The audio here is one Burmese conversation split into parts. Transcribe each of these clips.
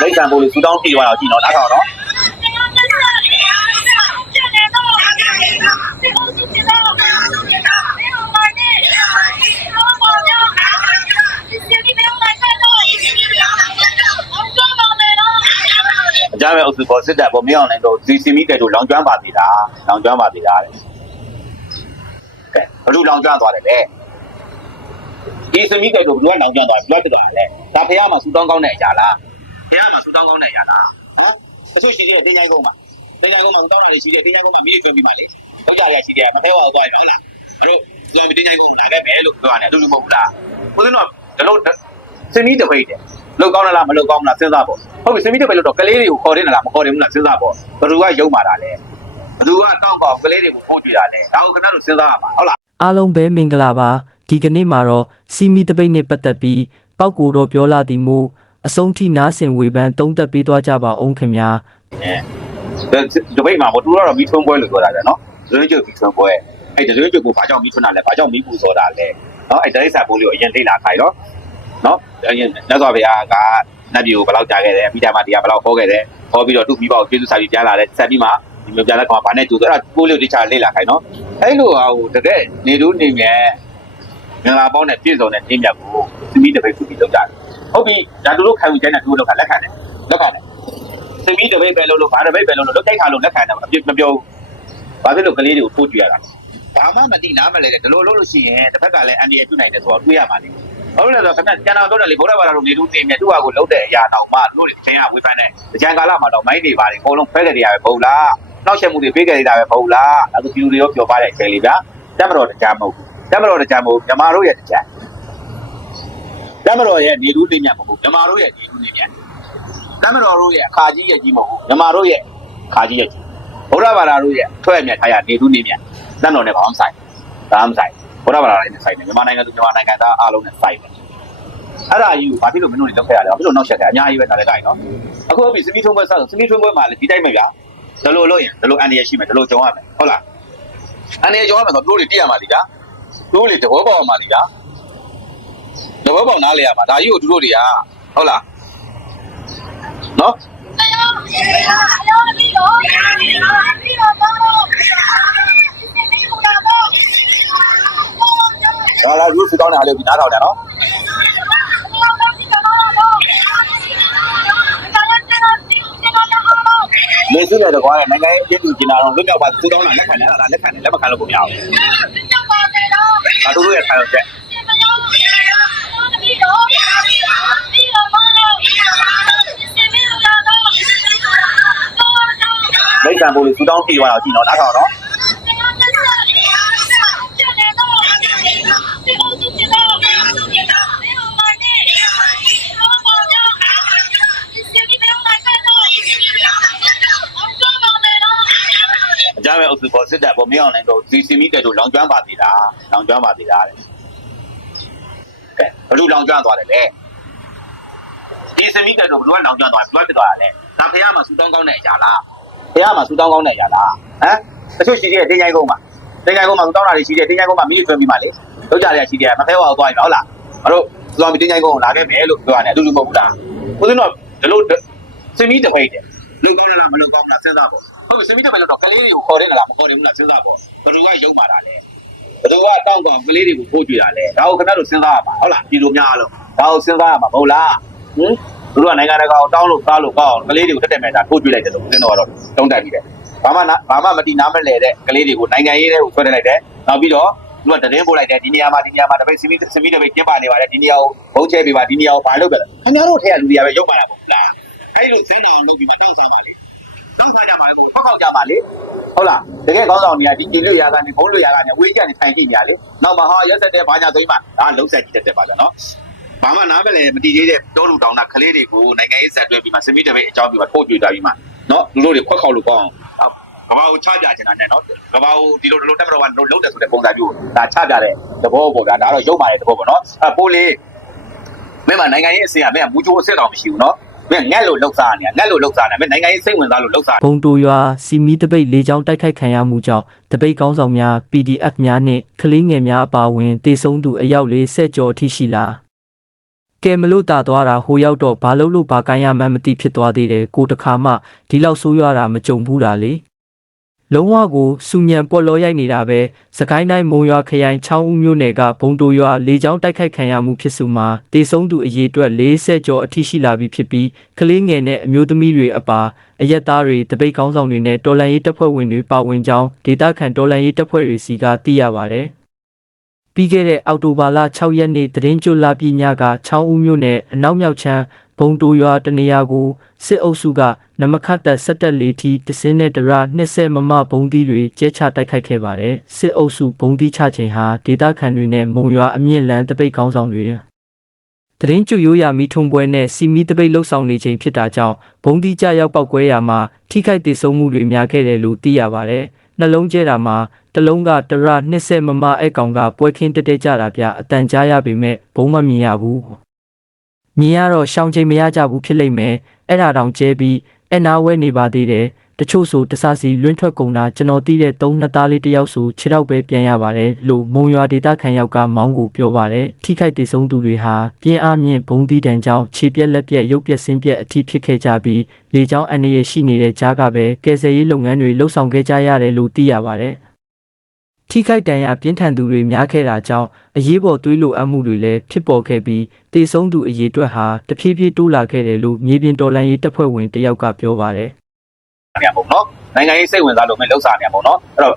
မိတ်ဆန်ပိုးလေးစူတောင်းပြေသွားတော့ကြည့်တော့နားထောင်နော်အကြမ်းပဲအုပ်စုပေါ်စစ်တပ်ပေါ်မင်းအောင်နိုင်တော့ဒီစီမီကဲတို့လောင်ကျွမ်းပါသေးတာလောင်ကျွမ်းပါသေးတာတဲ့ကဲဘလူလောင်ကျွမ်းသွားတယ်လေဒီစီမီကဲတို့ဘလူကလောင်ကျွမ်းသွားဘလူကတက်သွားတယ်ဒါဖះမှာစူတောင်းကောင်းတဲ့အရာလား ဖះမှာစူတောင်းကောင်းတဲ့အရာလားဟောတချို့ရှိသေးတယ်တင်းချိုင်းကုန်းမှာတင်းချိုင်းကုန်းမှာစူတောင်းတယ်ရှိတယ်တင်းချိုင်းကုန်းမှာမိတွေထွင်ပြီးမှလေဘာကြရရှိတယ်မဖဲဝါသွားပြီလားတို့ဆိုရင်တင်းချိုင်းကုန်းလာခဲ့မယ်လို့ပြောရတယ်အတူတူမဟုတ်ဘူးလားဦးဇင်းတော့ဒီလိုစီမီတပိတ်တယ်လောက်ကောင်းလားမလောက်ကောင်းလားစဉ်းစားပေါ့ဟုတ်ပြီစီမီတပိတ်လို့တော့ကလေးတွေကိုခေါ်တယ်လားမခေါ်တယ်ဘူးလားစဉ်းစားပေါ့ဘယ်သူကယုံမာတာလဲဘယ်သူကတောင်းကောက်ကလေးတွေကိုပို့ကြည့်တာလဲဒါကိုခဏလို့စဉ်းစားရမှာဟုတ်လားအားလုံးပဲမင်္ဂလာပါဒီကနေ့မှာတော့စီမီတပိတ်နဲ့ပတ်သက်ပြီးပောက်ကိုတော့ပြောလာသည်မို့ အဆုံးထိနားဆင်ဝေဖန်တုံးသက်ပေးသွားကြပါအောင်ခင်ဗျာဒီပိတ်မှာပေါ့သူတို့ကတော့မီးထွန်းပွဲလို့ပြောတာလေနော်ဒရွေးကျုပ်မီးထွန်းပွဲအဲ့ဒရွေးကျုပ်ကိုဘာကြောင့်မီးထွန်းတာလဲဘာကြောင့်မီးပူစောတာလဲနော်အဲ့ဒရိတ်စာပိုးလေးကိုအရင်လေ့လာခိုင်းတော့နော်အရင်မြတ်စွာဘုရားကနတ်ပြည်ကိုဘယ်လောက်ကြာခဲ့တယ်မိသားမတရားဘယ်လောက်ဟောခဲ့တယ်ဟောပြီးတော့သူ့မိဘကိုကျေးဇူးစာပြီးကြားလာတယ်ဆက်ပြီးမှဒီမျိုးကြားတဲ့ကောင်ကဘာနဲ့ကြိုးဆိုအဲ့ဒါပိုးလေးကိုတခြားလေ့လာခိုင်းနော်အဲ့လိုဟာဟိုတကယ်နေတူးနေမြဲငလာပေါင်းနဲ့ပြည့်စုံတဲ့နေမြတ်ကိုသမီးတပိတ်သူပြီးလောက်ကြတယ် ဟုတ်ပြီဒါတို့တို့ခံယူချက်နဲ့တို့တို့ကလက်ခံတယ်လက်ခံတယ်စမီးတပိတ်ပဲလို့လို့ဘာတပိတ်ပဲလို့လို့လုတ်တိုက်ခါလို့လက်ခံတယ်အပြစ်မပြောဘူးဘာဖြစ်လို့ကလေးတွေကိုထိုးကြည့်ရတာဘာမှမသိနားမလဲတဲ့ဒီလိုလို့လို့ရှိရင်တစ်ဖက်ကလည်းအန်ဒီရပြုတ်နိုင်တယ်ဆိုတော့တွေးရပါလိမ့်မယ်ဟုတ်လို့လဲဆိုတော့ခဏကျန်တော်တို့တယ်လေဘုရားဘာသာတို့နေလို့နေမြတ်သူ့ဟာကိုလုတ်တဲ့အရာတောင်မှတို့တွေအချင်းကဝေဖန်တယ်ကြံကာလမှာတော့မိုင်းတွေပါတယ်အကုန်လုံးဖဲကြရပဲဘုံလားနောက်ချက်မှုတွေပေးကြရတာပဲဘုံလားအခုဒီလူတွေရောပြောပါတဲ့အချိန်လေးဗျာတက်မတော်တရားမဟုတ်တက်မတော်တရားမဟုတ်မြမာတို့ရဲ့တရား တက်မတော်ရဲ့နေလူနေမြတ်မဟုတ်မြမာတို့ရဲ့နေလူနေမြတ်တမတော်တို့ရဲ့အခါကြီးရဲ့ကြီးမဟုတ်ဘူးမြမာတို့ရဲ့အခါကြီးရဲ့ကြီးဗုဒ္ဓဘာသာတို့ရဲ့ထွက်မြတ်ထားရနေသူနေမြတ်တန်တော်နဲ့ဘာမှမဆိုင်ဘာမှမဆိုင်ဗုဒ္ဓဘာသာနဲ့ဆိုင်တယ်မြန်မာနိုင်ငံသူမြန်မာနိုင်ငံသားအားလုံးနဲ့ဆိုင်တယ်အဲ့ဒါကြီးကိုဘာဖြစ်လို့မင်းတို့တွေလောက်ခဲ့ရလဲဘာဖြစ်လို့နောက်ဆက်ခဲ့အများကြီးပဲဒါလည်းကြိုက်နော်အခုပြီစမီထုံးပွဲဆောက်စမီထုံးပွဲမှာလည်းဒီတိုင်းပဲဗျာဒီလိုလို့ရင်ဒီလိုအန်ဒီရရှိမယ်ဒီလိုကြုံရမယ်ဟုတ်လားအန်ဒီရကြုံရမယ်ဆိုတို့တွေတည့်ရမှာလीဗျာတို့တွေတဘောပေါက်မှာလीဗျာ တဘောပေါက်နားလေရမှာဒါကြီးကိုတို့တွေကဟုတ်လားနော်ဒါလာရုပ်စတောင်းတဲ့အားလေးကိုနားထောင်တယ်နော်မေစုနဲ့တကွာတဲ့နိုင်ငံရေးပြည်သူကျင်နာတော့လွတ်မြောက်ပါသူတောင်းတာလက်ခံတယ်အဲ့ဒါလက်ခံတယ်လက်မခံလို့ကိုမရဘူး။ဒါတို့တို့ရဲ့ထိုင်အောင်ချက် မိတ်ဆန်ပိုးလေးသူတောင်းပြေသွားတော့ကြည့်တော့နားထောင်နော်အကြမ်းပဲအုပ်စုပေါ်စစ်တပ်ပေါ်မင်းအောင်နိုင်တော့ဒီစီမီကဲတို့လောင်ကျွမ်းပါသေးတာလောင်ကျွမ်းပါသေးတာတဲ့ကဲဘလူလောင်ကျွမ်းသွားတယ်လေဒီစီမီကဲတို့ဘလူကလောင်ကျွမ်းသွားဘလူကတက်သွားတာလေဒါဖះမှာစူတောင်းကောင်းတဲ့အရာလား ဖះမှာစူတောင်းကောင်းတဲ့အရာလားဟမ်တချို့ရှိသေးတယ်တင်းချိုင်းကုန်းမှာတင်းချိုင်းကုန်းမှာစူတောင်းတာတွေရှိတယ်တင်းချိုင်းကုန်းမှာမိရွှေပြီးမှလေလောက်ကြရရှိတယ်မဖဲဝါသွားပြီဟုတ်လားမတို့ဇော်မီတင်းချိုင်းကုန်းကိုလာခဲ့မယ်လို့ပြောရတယ်အတူတူမဟုတ်ဘူးလားဦးဇင်းတော့ဒီလိုစီမီတပိတ်တယ်လူကောင်းလားမလူကောင်းလားစဉ်းစားပေါ့ဟုတ်ပြီစီမီတပိတ်လို့တော့ကလေးတွေကိုခေါ်တယ်လားမခေါ်တယ်ဘူးလားစဉ်းစားပေါ့ဘယ်သူကယုံမာတာလဲဘယ်သူကတောင်းကောင်းကလေးတွေကိုပို့ကြည့်တာလဲဒါကိုခဏလို့စဉ်းစားရမှာဟုတ်လားဒီလိုများလို့ဒါကိုစဉ်းစားရမှာမဟုတ်လားဟင် သူတို့ကနိုင်ငံတကာကိုတောင်းလို့ကားလို့ကောင်းအောင်ကလေးတွေကိုတက်တက်မဲ့တာပို့ကြည့်လိုက်တယ်လို့ဦးဇင်းတော့ကတော့တုံးတက်ပြီးတယ်ဘာမှဘာမှမတိနားမလဲတဲ့ကလေးတွေကိုနိုင်ငံရေးတွေကိုဆွဲလိုက်တယ်နောက်ပြီးတော့သူကတရင်ပို့လိုက်တယ်ဒီနေရာမှာဒီနေရာမှာတပိတ်စီမီစီမီတပိတ်ကျင်းပနေပါတယ်ဒီနေရာကိုဘုတ်ချဲပေးပါဒီနေရာကိုဘာလုပ်ကြလဲခင်ဗျားတို့ထဲကလူတွေကပဲရုပ်ပါလားအဲ့လိုစိတ်အောင်လုပ်ပြီးမှတောင်းစားပါလေတောင်းစားကြပါလေဖောက်ခေါက်ကြပါလေဟုတ်လားတကယ်ကောင်းဆောင်တွေကဒီကျင်လို့ရကနေဘုံလို့ရကနေဝေးကြနေထိုင်ကြည့်နေရလေနောက်မှာဟာရက်ဆက်တဲ့ဘာညာသိမ်းမှာဒါလုံးဆက်ကြည့်တတ်တယ်ပါဗျာနော် ဘာမှနားမလဲမတီးသေးတဲ့တောလူတောင်တာကလေးတွေကိုနိုင်ငံရေးဆက်တွဲပြီးမှစမီတပိတ်အကြောင်းပြီးမှထိုးကြွကြပြီးမှနော်လူတို့တွေခွက်ခေါက်လို့ကောင်းအောင်ကဘာကိုချပြချင်တာနဲ့နော်ကဘာကိုဒီလိုဒီလိုတက်မတော်ကလုံးတယ်ဆိုတဲ့ပုံစံမျိုးဒါချပြတဲ့သဘောပေါ့ဒါဒါတော့ရုပ်ပါတဲ့သဘောပေါ့နော်အပိုးလေးမင်းမနိုင်ငံရေးအစင်ကမင်းကမူချိုးအစ်စ်တော်မရှိဘူးနော်မင်းငက်လို့လောက်စားနေငက်လို့လောက်စားနေမင်းနိုင်ငံရေးစိတ်ဝင်စားလို့လောက်စားဘုံတူရွာစီမီတပိတ်လေးချောင်းတိုက်ခိုက်ခံရမှုကြောင့်တပိတ်ကောင်းဆောင်များ PDF များနှင့်ကလေးငယ်များအပါအဝင်တေဆုံးသူအယောက်40ကျော်အထိရှိလာ ကကဲမလို့တာသွားတာဟိုရောက်တော့ဘာလို့လို့ဘာကိုင်းရမှန်းမသိဖြစ်သွားသေးတယ်ကိုတခါမှဒီလောက်ဆိုးရွားတာမကြုံဘူးတာလေလုံးဝကိုစူညံပေါ်လော်ရိုက်နေတာပဲစကိုင်းတိုင်းမုံရွာခရိုင်ချောင်းဦးမြို့နယ်ကဘုံတိုရွာလေကြောင်းတိုက်ခိုက်ခံရမှုဖြစ်စုမှာတေဆုံးသူအရေအတွက်40ကျော်အထိရှိလာပြီဖြစ်ပြီးကလေးငယ်နဲ့အမျိုးသမီးတွေအပါအရက်သားတွေတပိတ်ကောင်းဆောင်တွေနဲ့တော်လန်ရေးတပ်ဖွဲ့ဝင်တွေပါဝင်ကြောင်းဒေတာခန်တော်လန်ရေးတပ်ဖွဲ့တွေစီကသိရပါတယ် ပြီးခဲ့တဲ့အောက်တိုဘာလ6ရက်နေ့သတင်းကြိုလာပြည်ညကချောင်းဦးမြို့နယ်အနောက်မြောက်ချမ်းဘုံတိုရွာတနေရာကိုစစ်အုပ်စုကနမခတ်တပ်ဆက်တက်လေးထီတစင်းနဲ့တရ20မမဘုံသီးတွေကျဲချတိုက်ခိုက်ခဲ့ပါတယ်စစ်အုပ်စုဘုံသီးချချိန်ဟာဒေသခံတွေနဲ့မုံရွာအမြင့်လန်းတပိတ်ကောင်းဆောင်တွေတရင်ကျွရိုးရမီထုံပွဲနဲ့စီမီတပိတ်လှုပ်ဆောင်နေချိန်ဖြစ်တာကြောင့်ဘုံသီးကြရောက်ပောက်ကွဲရာမှာထိခိုက်ဒေဆုံးမှုတွေများခဲ့တယ်လို့သိရပါတယ်နှလုံးကျဲတာမှာ တလုံးကတရ20မမအဲ့ကောင်ကပွဲခင်းတက်တက်ကြတာပြအတန်ကြားရပေမဲ့ဘုံမမြင်ရဘူးမြင်ရတော့ရှောင်းချိန်မရကြဘူးဖြစ်လိမ့်မယ်အဲ့ဒါတောင်ကျဲပြီးအနာဝဲနေပါသေးတယ်တချို့ဆိုတဆစီလွင့်ထွက်ကုန်တာကျွန်တော်သိတဲ့သုံးနှစ်သားလေးတစ်ယောက်ဆိုခြေတော့ပဲပြန်ရပါတယ်လို့မုံရွာဒေတာခံရောက်ကမောင်းကိုပြောပါတယ်ထိခိုက်ဒေဆုံးသူတွေဟာပြင်းအားမြင့်ဘုံသီးတန်ကြောင့်ခြေပြက်လက်ပြက်ရုပ်ပြက်ဆင်းပြက်အထိဖြစ်ခဲ့ကြပြီးလေကြောင်းအန္တရာယ်ရှိနေတဲ့ကြားကပဲကယ်ဆယ်ရေးလုပ်ငန်းတွေလှုပ်ဆောင်ခဲ့ကြရတယ်လို့သိရပါတယ် ထိခိုက်ဒဏ်ရာပြင်းထန်သူတွေများခဲ့တာကြောင့်အရေးပေါ်သွေးလိုအပ်မှုတွေလည်းဖြစ်ပေါ်ခဲ့ပြီးတေဆုံးသူအရေးအတွက်ဟာတဖြည်းဖြည်းတိုးလာခဲ့တယ်လို့မြေပြင်တော်လှန်ရေးတပ်ဖွဲ့ဝင်တယောက်ကပြောပါတယ်နေရပုံနော်နိုင်ငံရေးစိတ်ဝင်စားလို့မင်းလှုပ်စားနေရပုံနော်အဲ့တော့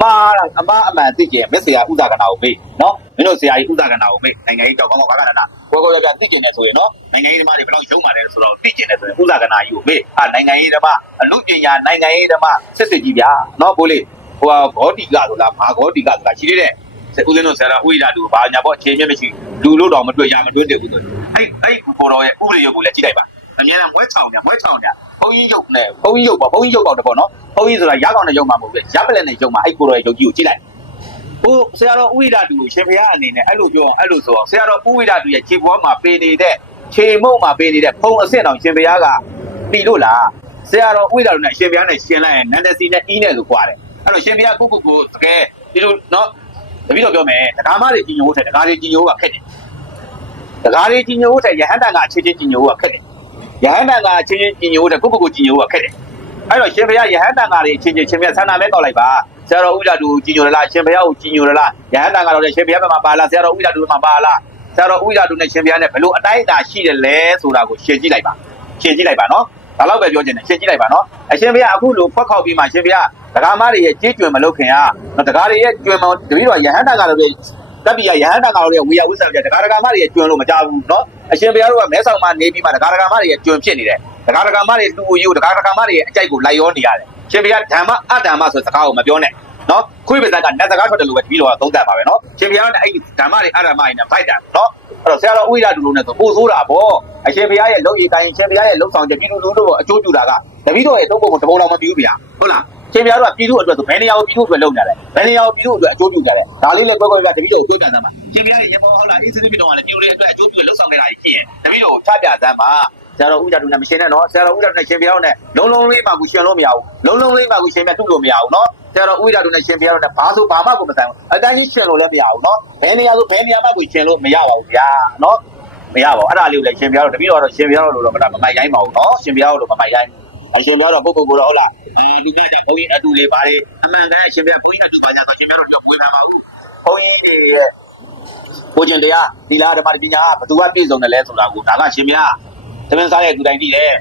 မာအမအမှန်သိကျင်မက်ဆရာဥဒကနာကိုမေးနော်မင်းတို့ဆရာကြီးဥဒကနာကိုမေးနိုင်ငံရေးကြောက်ကောင်းကောင်းဘာကနာကိုကိုရပြသိကျင်တယ်ဆိုရင်နော်နိုင်ငံရေးဓမ္မတွေဘယ်လောက်ရုံးပါတယ်ဆိုတော့သိကျင်တယ်ဆိုရင်ဥဒကနာကြီးကိုမေးအာနိုင်ငံရေးဓမ္မအမှုပညာနိုင်ငံရေးဓမ္မစစ်စစ်ကြီးဗျာနော်ဘိုးလေး ဟိုဂေါတိကဆိုလားဘာဂေါတိကဆိုတာရှိသေးတယ်ဦးဇင်းတို့ဆရာတော်ဥိဒါတူဘာညာပေါ့အခြေမြင့်မရှိလူလို့တော့မတွေ့ရမတွေ့တယ်ဘူးဆိုအဲ့အဲ့ကိုတော်ရဲ့ဥပဒေရုပ်ကိုလည်းကြည့်လိုက်ပါအများနဲ့မွဲချောင်ညာမွဲချောင်ညာဘုန်းကြီးရုပ်နဲ့ဘုန်းကြီးရုပ်ပေါ့ဘုန်းကြီးရုပ်ပေါ့တပေါ့နော်ဘုန်းကြီးဆိုတာရကောင်တဲ့ရုပ်မှာမဟုတ်ဘူးရပလက်နဲ့ရုပ်မှာအဲ့ကိုတော်ရဲ့ရုပ်ကြီးကိုကြည့်လိုက်ဟိုဆရာတော်ဥိဒါတူကိုရှင်ဘုရားအနေနဲ့အဲ့လိုပြောအောင်အဲ့လိုဆိုအောင်ဆရာတော်ဥိဒါတူရဲ့ခြေပွားမှာပေနေတဲ့ခြေမုံမှာပေနေတဲ့ဖုံအစ်စ်တောင်ရှင်ဘုရားကပြီလို့လားဆရာတော်ဥိဒါတူနဲ့ရှင်ဘုရားနဲ့ရှင်လိုက်ရင်နန္ဒစီနဲ့အီးနဲ့လို့ကြွားတယ် အဲ့လိုရှင်ဘုရားကိုကိုကိုတကယ်ဒီလိုနော်တပည့်တော်ပြောမယ်တကားမတွေကြီးညိုးတယ်တကားတွေကြီးညိုးကခက်တယ်တကားတွေကြီးညိုးတယ်ယဟန်တန်ကအခြေချင်းကြီးညိုးကခက်တယ်ယဟန်တန်ကအခြေချင်းကြီးညိုးတယ်ကိုကိုကိုကြီးညိုးကခက်တယ်အဲ့တော့ရှင်ဘုရားယဟန်တန်ကတွေချင်းချင်းရှင်ဘုရားဆန္ဒမဲတောက်လိုက်ပါဆရာတော်ဥဒ္ဒတူကြီးညိုလားရှင်ဘုရားကိုကြီးညိုလားယဟန်တန်ကတော့လည်းရှင်ဘုရားဘက်မှာပါလားဆရာတော်ဥဒ္ဒတူမှာပါလားဆရာတော်ဥဒ္ဒတူနဲ့ရှင်ဘုရားနဲ့ဘယ်လိုအတိုင်းအတာရှိတယ်လဲဆိုတာကိုရှင်းကြည့်လိုက်ပါရှင်းကြည့်လိုက်ပါနော်ဒါတော့ပဲပြောချင်တယ်ရှင်းကြည့်လိုက်ပါနော်အရှင်ဘုရားအခုလိုဖွက်ခေါက်ပြီးမှရှင်ဘုရား ဒကာမတွေရဲ့ကြေးကျွင်မလုပ်ခင်ကနော်ဒကာတွေရဲ့ကျွင်မတပည့်တော်ယဟန်တန်ကတော့လည်းတပ်ပြရယဟန်တန်ကတော့လည်းဝေယဝိဆံပြဒကာဒကာမတွေရဲ့ကျွင်လို့မကြဘူးနော်အရှင်ဘုရားတို့ကမဲဆောင်မှနေပြီးမှဒကာဒကာမတွေရဲ့ကျွင်ဖြစ်နေတယ်ဒကာဒကာမတွေလူကိုယူဒကာဒကာမတွေရဲ့အကြိုက်ကိုလိုက်ရောနေရတယ်ရှင်ဘုရားဓမ္မအဓမ္မဆိုစကားကိုမပြောနဲ့နော်ခွေးပါဇက်ကနတ်စကားထွက်တယ်လို့ပဲတပည့်တော်ကသုံးသပ်ပါပဲနော်ရှင်ဘုရားကအဲ့ဒီဓမ္မတွေအဓမ္မတွေနဲ့ဖိုက်တာနော်အဲ့တော့ဆရာတော်ဥိဒတူလုံးနဲ့ဆိုပို့ဆိုးတာပေါ့အရှင်ဘုရားရဲ့လုံရည်တိုင်းရှင်ဘုရားရဲ့လုံဆောင်ချက်ပြည်သူလူထုတို့အကျိုးပြုတာကတပည့်တော်ရဲ့သုံးပုံကိုတပုံတော်မပြူဗျာဟုတ်လား ရှင်ဘုရားတို့ကပြည်သူအတွက်ဆိုဘယ်နေရာကိုပြည်သူအတွက်လုပ်ကြတယ်ဘယ်နေရာကိုပြည်သူအတွက်အကျိုးပြုကြတယ်ဒါလေးလည်းကွက်ကွက်ပြတပည့်တော်ကိုပြောကြတယ်မှာရှင်ဘုရားရဲ့ရေပေါ်ဟုတ်လားအင်းစင်းပြည်တော်ကလည်းပြည်သူတွေအတွက်အကျိုးပြုလှုပ်ဆောင်ခဲ့တာကြီးရှိရင်တပည့်တော်ကိုချပြစမ်းပါဆရာတော်ဥဒတူနဲ့မရှင်နဲ့နော်ဆရာတော်ဥဒတူနဲ့ရှင်ဘုရားတို့နဲ့လုံးလုံးလေးမှကိုရှင်လို့မရဘူးလုံးလုံးလေးမှကိုရှင်ပြတုလို့မရဘူးနော်ဆရာတော်ဥဒတူနဲ့ရှင်ဘုရားတို့နဲ့ဘာဆိုဘာမှကိုမဆိုင်ဘူးအတန်းကြီးရှင်လို့လည်းမရဘူးနော်ဘယ်နေရာဆိုဘယ်နေရာမှကိုရှင်လို့မရပါဘူးဗျာနော်မရပါဘူးအဲ့ဒါလေးကိုလည်းရှင်ပြားတော့တပည့်တော်တော့ရှင်ပြားတော့လို့တော့မမိုက်တိုင်းပါဘူးနော်ရှင်ပြားတော့မမိုက်တိုင်း အရှင်ပြားတော့ပုဂ္ဂိုလ်ကိုတော့ဟုတ်လားအဲဒီကကြဘုန်းကြီးအတူတွေပါတယ်အမှန်တည်းရှင်ပြားဘုန်းကြီးအတူပါကြတော့ရှင်ပြားတော့ပြောပွေးခံပါဘူးဘုန်းကြီးတွေရဲ့ကိုကျင်တရားဒီလားဓမ္မပညာဘသူကပြည့်စုံတယ်လဲဆိုတာကိုဒါကရှင်ပြားသမင်းစားတဲ့သူတိုင်းသိတယ်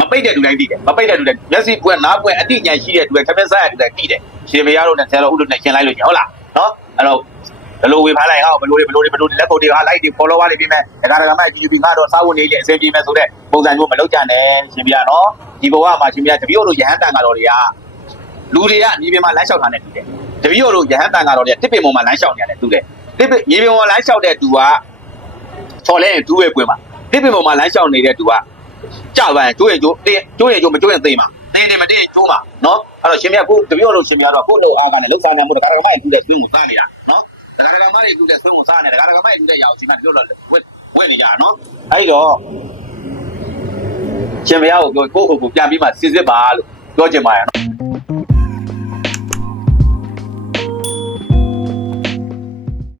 မပိတ်တဲ့သူတိုင်းသိတယ်မပိတ်တဲ့သူတိုင်းမျက်စိပွက်နားပွက်အတိညာရှိတဲ့သူတိုင်းသမင်းစားတဲ့သူတိုင်းသိတယ်ရှင်ပြားတို့နဲ့ဆရာတော်ဥဒ္ဒနဲ့ရှင်းလိုက်လို့ရှင်ဟုတ်လားနော်အဲ့တော့ ဘယ်လိုဝေဖန်လိုက်ဟောဘယ်လိုတွေဘယ်လိုတွေဘယ်လိုတွေလက်ကုပ်တွေဟာလိုက်တွေ follow တွေပြီးမဲ့ဒကာဒကာမကြီးပြီးငါတော့စားဝင်နေလေအစင်ပြေမဲ့ဆိုတဲ့ပုံစံမျိုးမလုပ်ကြနဲ့ရှင်ပြနော်ဒီဘဝမှာရှင်ပြတပည့်တို့ယဟန်တန်ကတော့တွေကလူတွေကမြေပြင်မှာလမ်းလျှောက်တာနဲ့တူတယ်တပည့်တို့ယဟန်တန်ကတော့တွေကတစ်ပင်ပေါ်မှာလမ်းလျှောက်နေတယ်တူတယ်တစ်ပင်မြေပြင်ပေါ်မှာလမ်းလျှောက်တဲ့သူကချော်လဲဒူးပဲကွင်းမှာတစ်ပင်ပေါ်မှာလမ်းလျှောက်နေတဲ့သူကကြပန်းကျိုးရင်ကျိုးတင်းကျိုးရင်ကျိုးမကျိုးရင်သိမ်းမှာတင်းနေမတင်းကျိုးမှာနော်အဲ့တော့ရှင်ပြကိုတပည့်တို့ရှင်ပြတော့ကို့လို့အားကနဲ့လှုပ်ရှားနေမှုဒကာဒကာမကြီးတူတဲ့တွင်းကိုစားနေတာနော် ဒကာဒကာမတွေလူတဲ့ဆွေးကိုစားနေဒကာဒကာမတွေလူတဲ့ရာကိုဒီမှာပြောလို့ဝက်ဝက်နေကြတာနော်အဲ့တော့ရှင်ဘုရားကိုပြောကိုယ့်ကိုယ်ကိုပြန်ပြီးမှစစ်စစ်ပါလို့ပြောချင်ပါရဲ့နော်